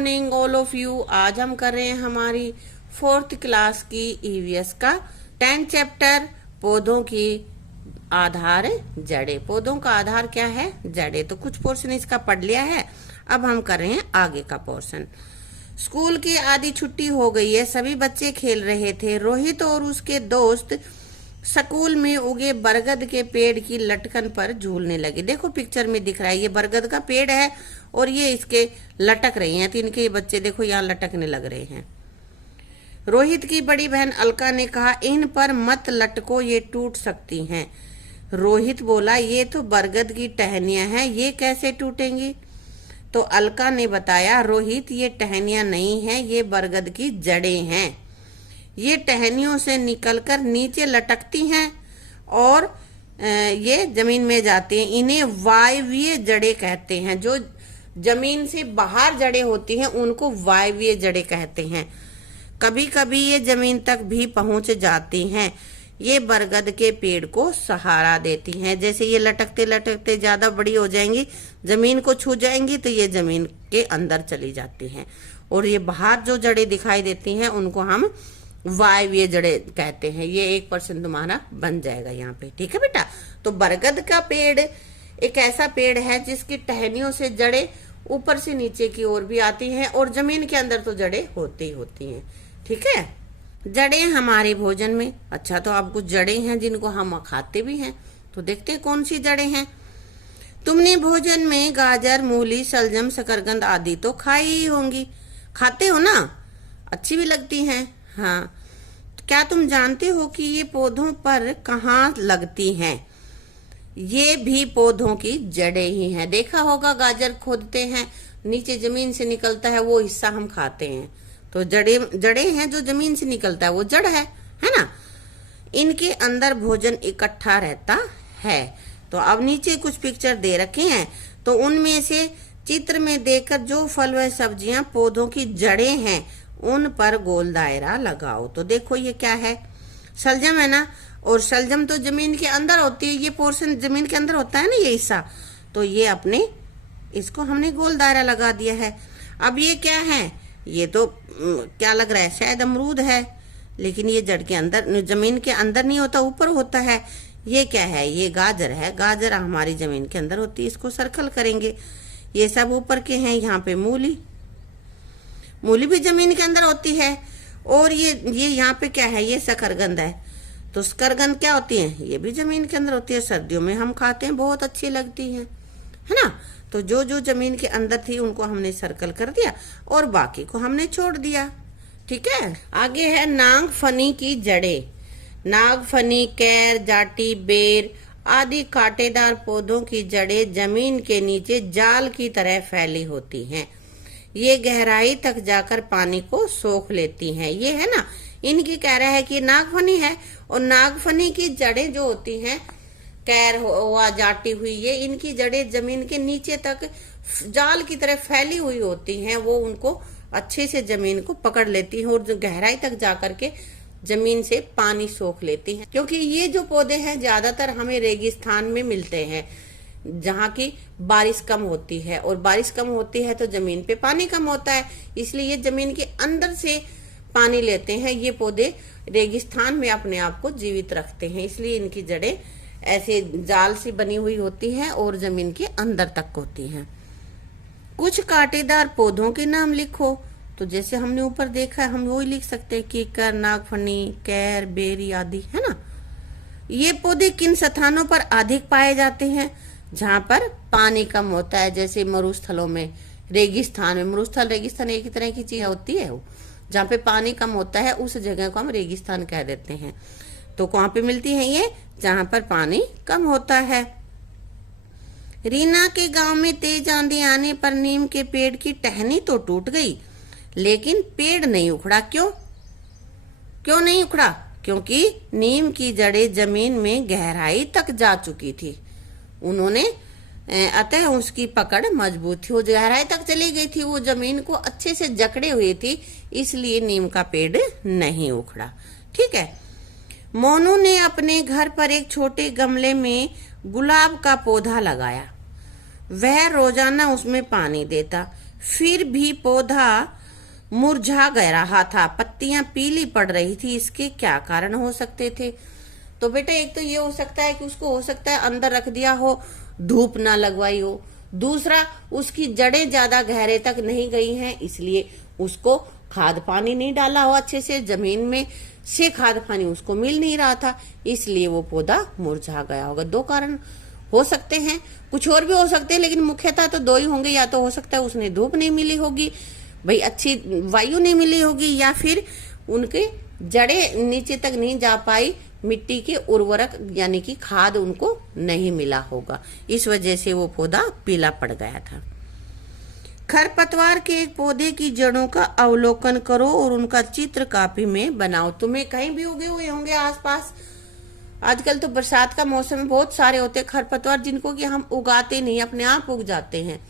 Morning all of you. आज हम कर रहे हैं हमारी 4th क्लास की ईवीएस का 10th चैप्टर पौधों की आधार जड़े। पौधों का आधार क्या है? जड़े। तो कुछ पोर्शन इसका पढ़ लिया है, अब हम कर रहे हैं आगे का पोर्शन। स्कूल की आधी छुट्टी हो गई है, सभी बच्चे खेल रहे थे। रोहित और उसके दोस्त स्कूल में उगे बरगद के पेड़ की लटकन पर झूलने लगे। देखो पिक्चर में दिख रहा है, ये बरगद का पेड़ है और ये इसके लटक रही हैं, तो इनके बच्चे देखो यहाँ लटकने लग रहे हैं। रोहित की बड़ी बहन अलका ने कहा, इन पर मत लटको, ये टूट सकती हैं। रोहित बोला, ये तो बरगद की टहनियां हैं, ये कैसे टूटेंगी? तो अलका ने बताया, रोहित ये टहनियां नहीं है, ये बरगद की जड़ें हैं। ये टहनियों से निकलकर नीचे लटकती हैं और ये जमीन में जाती हैं। इन्हें वायवीय जड़ें कहते हैं। जो जमीन से बाहर जड़ें होती हैं उनको वायवीय जड़ें कहते हैं। कभी कभी ये जमीन तक भी पहुंच जाती हैं। ये बरगद के पेड़ को सहारा देती हैं। जैसे ये लटकते लटकते ज्यादा बड़ी हो जाएंगी, जमीन को छू जाएंगी, तो ये जमीन के अंदर चली जाती हैं। और ये बाहर जो जड़ें दिखाई देती हैं उनको हम वायवीय जड़ें कहते हैं। ये 1% तुम्हारा बन जाएगा यहाँ पे, ठीक है बेटा। तो बरगद का पेड़ एक ऐसा पेड़ है जिसकी टहनियों से जड़ें ऊपर से नीचे की ओर भी आती हैं और जमीन के अंदर तो जड़ें होती ही होती हैं, ठीक है। जड़ें हमारे भोजन में, अच्छा तो अब कुछ जड़ें हैं जिनको हम खाते भी हैं, तो देखते हैं कौन सी जड़ें हैं। तुमने भोजन में गाजर, मूली, शलजम, शकरकंद आदि तो खाई ही होंगी, खाते हो ना, अच्छी भी लगती हैं। हाँ, तो क्या तुम जानते हो कि ये पौधों पर कहाँ लगती हैं? ये भी पौधों की जड़ें ही हैं। देखा होगा गाजर खोदते हैं, नीचे जमीन से निकलता है, वो हिस्सा हम खाते हैं। तो जड़ें हैं, जो जमीन से निकलता है वो जड़ है ना। इनके अंदर भोजन इकट्ठा रहता है। तो अब नीचे कुछ पिक्चर दे रखे हैं, तो उनमें से चित्र में देखकर जो फल व सब्जियां पौधों की जड़ें हैं उन पर गोल दायरा लगाओ। तो देखो ये क्या है, शलजम है ना, और शलजम तो जमीन के अंदर होती है, ये पोर्शन जमीन के अंदर होता है ना, ये हिस्सा। तो ये अपने इसको हमने गोल दायरा लगा दिया है। अब ये क्या है? ये तो क्या लग रहा है, शायद अमरूद है, लेकिन ये जड़ के अंदर, जमीन के अंदर नहीं होता, ऊपर होता है। ये क्या है? ये गाजर है, गाजर हमारी जमीन के अंदर होती है, इसको सर्कल करेंगे। ये सब ऊपर के हैं। यहाँ पे मूली, मूली भी जमीन के अंदर होती है। और ये यहाँ पे क्या है? ये शकरकंद है। तो शकरकंद क्या होती है? ये भी जमीन के अंदर होती है, सर्दियों में हम खाते हैं, बहुत अच्छी लगती है ना। तो जो जो जमीन के अंदर थी उनको हमने सर्कल कर दिया और बाकी को हमने छोड़ दिया, ठीक है। आगे है नागफनी की जड़ें। नागफनी, कैर, जाटी, बेर आदि कांटेदार पौधों की जड़ें जमीन के नीचे जाल की तरह फैली होती हैं। ये गहराई तक जाकर पानी को सोख लेती हैं। ये है ना, इनकी कह रहा है कि नागफनी है, और नागफनी की जड़ें जो होती हैं, कैर हुआ, जाटी हुई, ये इनकी जड़ें जमीन के नीचे तक जाल की तरह फैली हुई होती हैं। वो उनको अच्छे से जमीन को पकड़ लेती हैं और जो गहराई तक जाकर के जमीन से पानी सोख लेती हैं। क्योंकि ये जो पौधे हैं ज्यादातर हमें रेगिस्तान में मिलते हैं, जहाँ की बारिश कम होती है, और बारिश कम होती है तो जमीन पे पानी कम होता है, इसलिए ये जमीन के अंदर से पानी लेते हैं। ये पौधे रेगिस्तान में अपने आप को जीवित रखते हैं, इसलिए इनकी जड़ें ऐसे जाल से बनी हुई होती हैं और जमीन के अंदर तक होती हैं। कुछ कांटेदार पौधों के नाम लिखो। तो जैसे हमने ऊपर देखा है, हम वही लिख सकते हैं, कीकर, नागफनी, कैर, बेरी आदि, है ना। ये पौधे किन स्थानों पर अधिक पाए जाते हैं? जहाँ पर पानी कम होता है, जैसे मरुस्थलों में, रेगिस्तान में। मरुस्थल, रेगिस्तान एक ही तरह की चीज होती है। वो जहाँ पे पानी कम होता है उस जगह को हम रेगिस्तान कह देते हैं। तो कहाँ पे मिलती है ये? जहाँ पर पानी कम होता है। रीना के गांव में तेज आंधी आने पर नीम के पेड़ की टहनी तो टूट गई, लेकिन पेड़ नहीं उखड़ा। क्यों नहीं उखड़ा? क्योंकि नीम की जड़ें जमीन में गहराई तक जा चुकी थी। उन्होंने अतः उसकी पकड़ मजबूत थी, वो गहराई तक चली गई थी, वो जमीन को अच्छे से जकड़े हुई थी, इसलिए नीम का पेड़ नहीं उखड़ा, ठीक है। मोनू ने अपने घर पर एक छोटे गमले में गुलाब का पौधा लगाया। वह रोजाना उसमें पानी देता, फिर भी पौधा मुरझा गया रहा था, पत्तियां पीली पड़ रही थी, इसके क्या कारण हो सकते थे? तो बेटा एक तो ये हो सकता है कि उसको हो सकता है अंदर रख दिया हो, धूप ना लगवाई हो। दूसरा, उसकी जड़ें ज्यादा गहरे तक नहीं गई हैं, इसलिए उसको खाद पानी नहीं डाला हो अच्छे से, जमीन में से खाद पानी उसको मिल नहीं रहा था, इसलिए वो पौधा मुरझा गया होगा। दो कारण हो सकते हैं, कुछ और भी हो सकते हैं, लेकिन मुख्यतः तो दो ही होंगे। या तो हो सकता है उसने धूप नहीं मिली होगी, भाई अच्छी वायु नहीं मिली होगी, या फिर उनके जड़ें नीचे तक नहीं जा पाई, मिट्टी के उर्वरक यानी कि खाद उनको नहीं मिला होगा, इस वजह से वो पौधा पीला पड़ गया था। खरपतवार के एक पौधे की जड़ों का अवलोकन करो और उनका चित्र कॉपी में बनाओ। तुम्हें कहीं भी उगे हुए होंगे आसपास। आजकल तो बरसात का मौसम में बहुत सारे होते हैं खरपतवार, जिनको कि हम उगाते नहीं, अपने आप उग जाते हैं।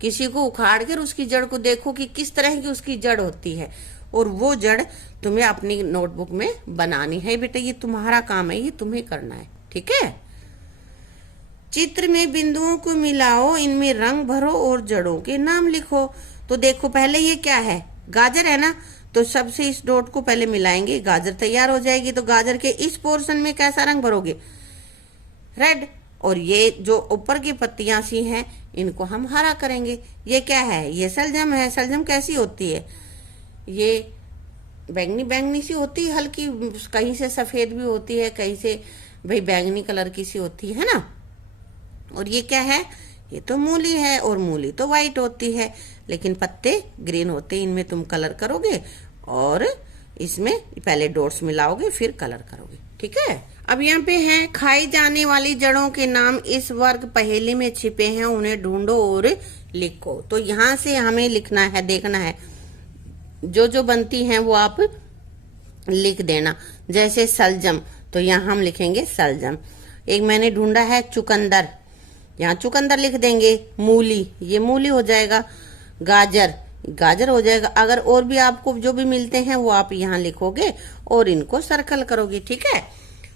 किसी को उखाड़ कर उसकी जड़ को देखो कि किस तरह की उसकी जड़ होती है, और वो जड़ तुम्हें अपनी नोटबुक में बनानी है। बेटा ये तुम्हारा काम है, ये तुम्हें करना है, ठीक है। चित्र में बिंदुओं को मिलाओ, इनमें रंग भरो और जड़ों के नाम लिखो। तो देखो पहले ये क्या है, गाजर है ना, तो सबसे इस डॉट को पहले मिलाएंगे, गाजर तैयार हो जाएगी। तो गाजर के इस पोर्शन में कैसा रंग भरोगे? रेड। और ये जो ऊपर की पत्तियां सी हैं, इनको हम हरा करेंगे। ये क्या है? ये सलजम है। सलजम कैसी होती है? ये बैंगनी बैंगनी सी होती है, हल्की, कहीं से सफेद भी होती है, कहीं से भाई बैंगनी कलर की सी होती है ना। और ये क्या है? ये तो मूली है, और मूली तो वाइट होती है, लेकिन पत्ते ग्रीन होते हैं। इनमें तुम कलर करोगे और इसमें पहले डॉट्स मिलाओगे, फिर कलर करोगे, ठीक है। अब यहाँ पे है, खाई जाने वाली जड़ों के नाम इस वर्ग पहेली में छिपे हैं, उन्हें ढूंढो और लिखो। तो यहाँ से हमें लिखना है, देखना है, जो जो बनती हैं वो आप लिख देना। जैसे सलजम, तो यहाँ हम लिखेंगे सलजम। एक मैंने ढूंढा है चुकंदर, यहाँ चुकंदर लिख देंगे। मूली, ये मूली हो जाएगा। गाजर, गाजर हो जाएगा। अगर और भी आपको जो भी मिलते हैं वो आप यहाँ लिखोगे और इनको सर्कल करोगे, ठीक है।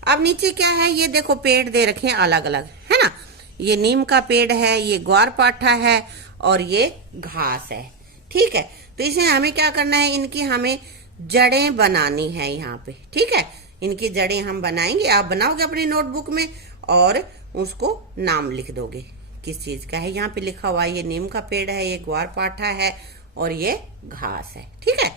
अब नीचे क्या है, ये देखो पेड़ दे रखे हैं अलग अलग, है ना। ये नीम का पेड़ है, ये ग्वारपाठा है, और ये घास है, ठीक है। तो इसे हमें क्या करना है, इनकी हमें जड़ें बनानी है यहाँ पे, ठीक है। इनकी जड़ें हम बनाएंगे, आप बनाओगे अपनी नोटबुक में और उसको नाम लिख दोगे किस चीज का है। यहाँ पे लिखा हुआ है, ये नीम का पेड़ है, ये ग्वारपाठा है, और ये घास है, ठीक है।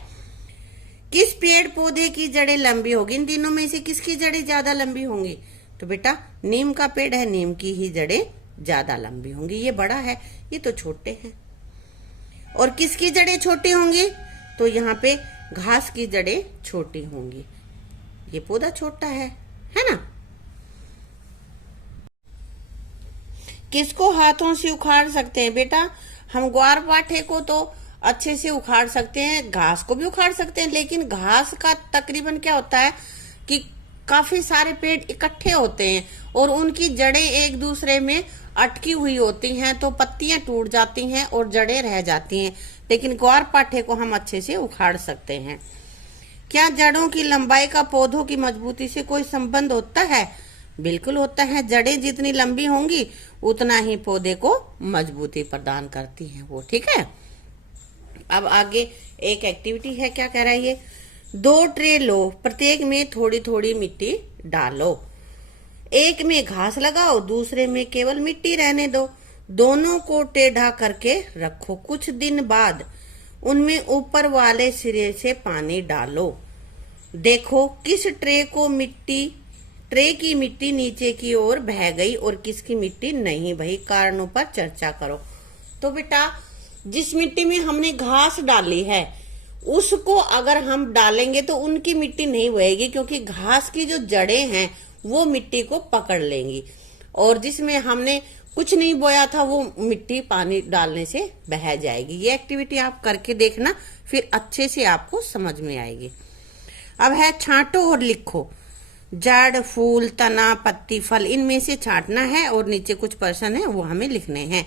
किस पेड़ पौधे की जड़ें लंबी होगी? इन तीनों में से किसकी जड़ें ज्यादा लंबी होंगी? तो बेटा नीम का पेड़ है, नीम की ही जड़ें ज्यादा लंबी होंगी। ये बड़ा है, ये तो छोटे हैं। और किसकी जड़ें छोटी होंगी? तो यहाँ पे घास की जड़ें छोटी होंगी, ये पौधा छोटा है ना। किसको हाथों से उखाड़ सकते हैं? बेटा हम ग्वारपाठे को तो अच्छे से उखाड़ सकते हैं, घास को भी उखाड़ सकते हैं, लेकिन घास का तकरीबन क्या होता है कि काफी सारे पेड़ इकट्ठे होते हैं और उनकी जड़ें एक दूसरे में अटकी हुई होती हैं, तो पत्तियां टूट जाती हैं और जड़ें रह जाती हैं। लेकिन ग्वारपाठे को हम अच्छे से उखाड़ सकते हैं। क्या जड़ों की लंबाई का पौधों की मजबूती से कोई संबंध होता है? बिल्कुल होता है। जड़ें जितनी लंबी होंगी उतना ही पौधे को मजबूती प्रदान करती हैं वो, ठीक है। अब आगे एक एक्टिविटी है, क्या कह रहा है ये? 2 ट्रे लो, प्रत्येक में थोड़ी थोड़ी मिट्टी डालो। एक में घास लगाओ, दूसरे में केवल मिट्टी रहने दो। दोनों को टेढ़ा करके रखो। कुछ दिन बाद उनमें ऊपर वाले सिरे से पानी डालो। देखो किस ट्रे की मिट्टी नीचे की ओर बह गई और किसकी मिट्टी नहीं बही। कारणों पर चर्चा करो। तो बेटा जिस मिट्टी में हमने घास डाली है उसको अगर हम डालेंगे तो उनकी मिट्टी नहीं बहेगी, क्योंकि घास की जो जड़ें हैं वो मिट्टी को पकड़ लेंगी, और जिसमें हमने कुछ नहीं बोया था वो मिट्टी पानी डालने से बह जाएगी। ये एक्टिविटी आप करके देखना, फिर अच्छे से आपको समझ में आएगी। अब है छांटो और लिखो। जड़, फूल, तना, पत्ती, फल, इनमें से छांटना है और नीचे कुछ पर्सन है वो हमें लिखने हैं।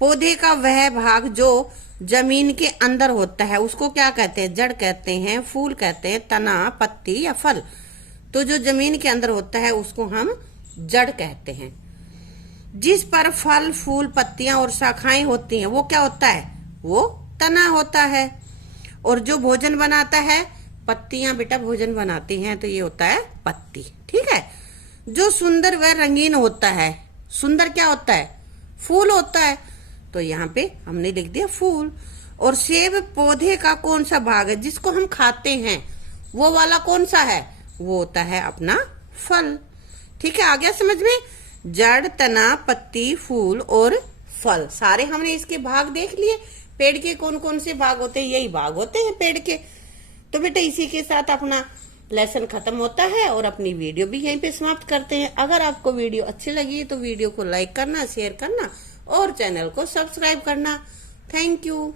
पौधे का वह भाग जो जमीन के अंदर होता है उसको क्या कहते हैं? जड़ कहते हैं, फूल कहते हैं, तना, पत्ती या फल। तो जो जमीन के अंदर होता है उसको हम जड़ कहते हैं। जिस पर फल, फूल, पत्तियां और शाखाएं होती हैं वो क्या होता है? वो तना होता है। और जो भोजन बनाता है, पत्तियां बेटा भोजन बनाती हैं, तो ये होता है पत्ती। ठीक है। जो सुंदर व रंगीन होता है, सुंदर क्या होता है? फूल होता है, तो यहाँ पे हमने लिख दिया फूल। और सेब पौधे का कौन सा भाग है जिसको हम खाते हैं? वो वाला कौन सा है? वो होता है अपना फल। ठीक है, आ गया समझ में? जड़, तना, पत्ती, फूल और फल, सारे हमने इसके भाग देख लिए। पेड़ के कौन कौन से भाग होते हैं? यही भाग होते हैं पेड़ के। तो बेटा इसी के साथ अपना लेसन खत्म होता है और अपनी वीडियो भी यहीं पे समाप्त करते हैं। अगर आपको वीडियो अच्छी लगी तो वीडियो को लाइक करना, शेयर करना और चैनल को सब्सक्राइब करना। Thank you.